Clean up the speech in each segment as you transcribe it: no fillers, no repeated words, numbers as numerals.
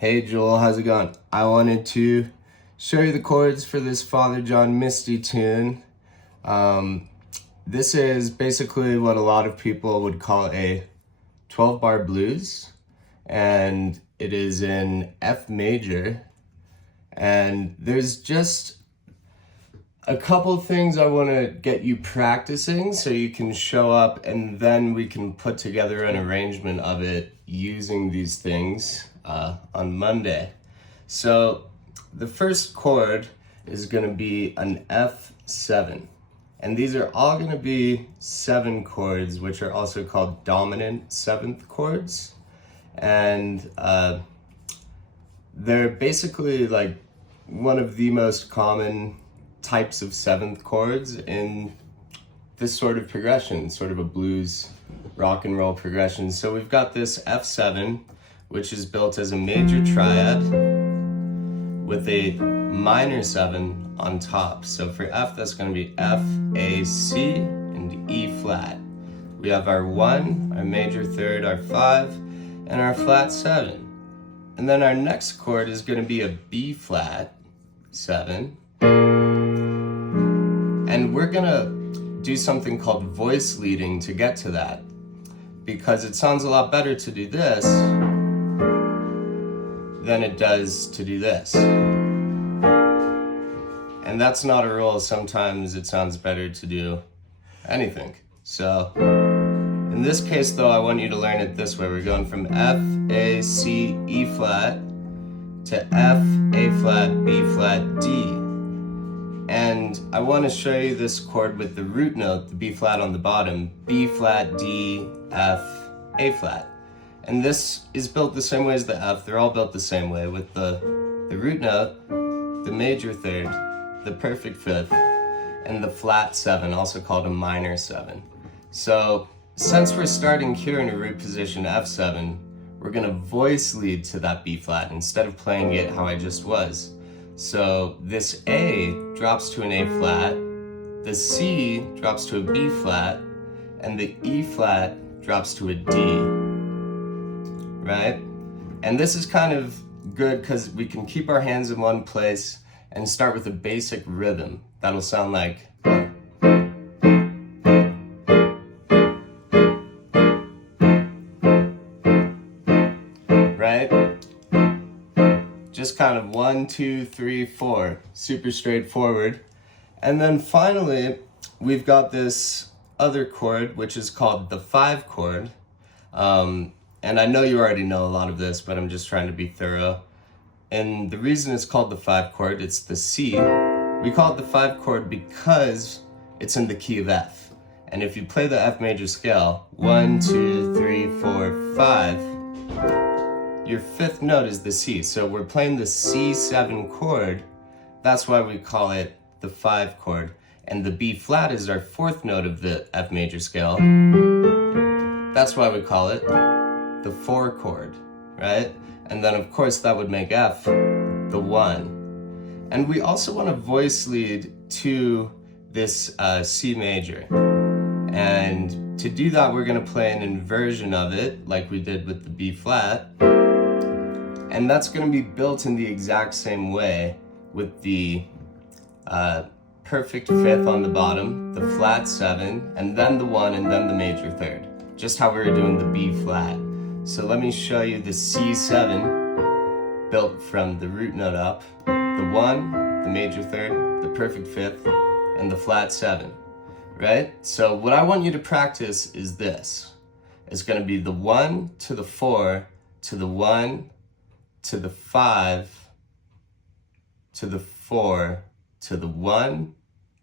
Hey Joel, how's it going? I wanted to show you the chords for this Father John Misty tune. This is basically what a lot of people would call a 12-bar blues, and it is in F major. And there's just a couple things I want to get you practicing so you can show up, and then we can put together an arrangement of it using these things on Monday. So the first chord is going to be an F7. And these are all going to be 7 chords, which are also called dominant 7th chords. And they're basically like one of the most common types of 7th chords in this sort of progression, sort of a blues rock and roll progression. So we've got this F7, which is built as a major triad with a minor 7 on top. So for F, that's going to be F, A, C, and E flat. We have our 1, our major third, our 5, and our flat 7. And then our next chord is going to be a B flat 7. And we're going to do something called voice leading to get to that, because it sounds a lot better to do this than it does to do this. And that's not a rule. Sometimes it sounds better to do anything. So in this case though, I want you to learn it this way. We're going from F, A, C, E flat to F, A flat, B flat, D. And I want to show you this chord with the root note, the B flat on the bottom, B flat, D, F, A flat. And this is built the same way as the F. They're all built the same way, with the root note, the major third, the perfect fifth, and the flat 7, also called a minor 7. So since we're starting here in a root position F7, we're going to voice lead to that B flat instead of playing it how I just was. So this A drops to an A flat, the C drops to a B flat, and the E flat drops to a D. Right? And this is kind of good because we can keep our hands in one place and start with a basic rhythm. That'll sound like... Right? Just kind of 1, 2, 3, 4. Super straightforward. And then finally, we've got this other chord, which is called the 5 chord. And I know you already know a lot of this, but I'm just trying to be thorough. And the reason it's called the 5 chord, it's the C. We call it the 5 chord because it's in the key of F. And if you play the F major scale, 1, 2, 3, 4, 5, your 5th note is the C. So we're playing the C7 chord. That's why we call it the 5 chord. And the B flat is our 4th note of the F major scale. That's why we call it the 4 chord, right? And then of course that would make F the 1. And we also want to voice lead to this C major. And to do that, we're going to play an inversion of it like we did with the B flat. And that's going to be built in the exact same way with the perfect 5th on the bottom, the flat 7, and then the 1, and then the major third. Just how we were doing the B flat. So let me show you the C7 built from the root note up, the 1, the major third, the perfect 5th, and the flat 7, right? So what I want you to practice is this. It's going to be the 1 to the 4 to the 1 to the 5 to the 4 to the 1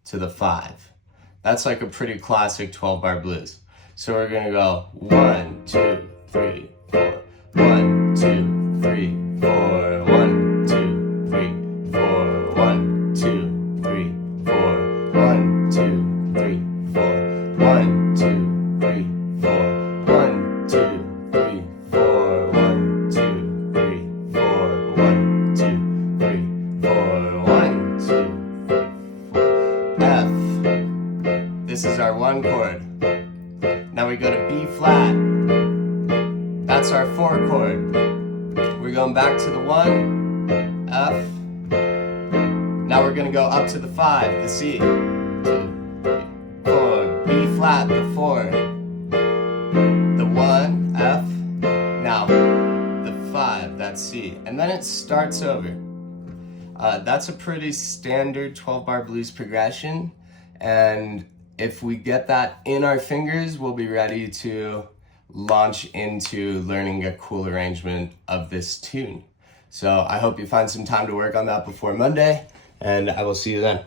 to the 5. That's like a pretty classic 12-bar blues. So we're going to go 1, 2, 3, 4, 1, 2, 3, 4, 1, 2, 3, 4, 1, 2, 3, 4, 1, 2, 3, 4, 1, 2, 3, 4, 1, 2, 3, 4, 1, 2, 3, 4, 1, 2, 3, 4, 1, 2, 3, 4. F. This is our 1 chord. Now we go to B flat. That's our 4 chord. We're going back to the 1, F. Now we're gonna go up to the 5, the C. 2, 3, 4, B flat, the 4, the 1, F. Now the 5, that's C, and then it starts over. That's a pretty standard 12-bar blues progression, and if we get that in our fingers, we'll be ready to launch into learning a cool arrangement of this tune. So I hope you find some time to work on that before Monday, and I will see you then.